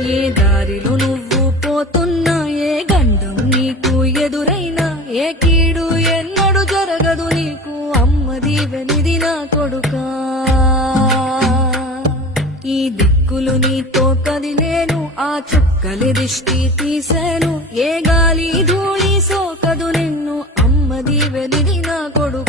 ఏ దారిలో నువ్వు పోతున్నా, ఏ గండం నీకు ఎదురైనా, ఏ కీడు ఎన్నడు జరగదు నీకు, అమ్మ దీవెనిది నా కొడుకా. ఈ దిక్కులు నీతో కదిలేను, ఆ చుక్కలి దిష్టి తీసేను, ఏ గాలి ధూళి సోకదు నిన్ను, అమ్మ దీవెనిది నా కొడుకా.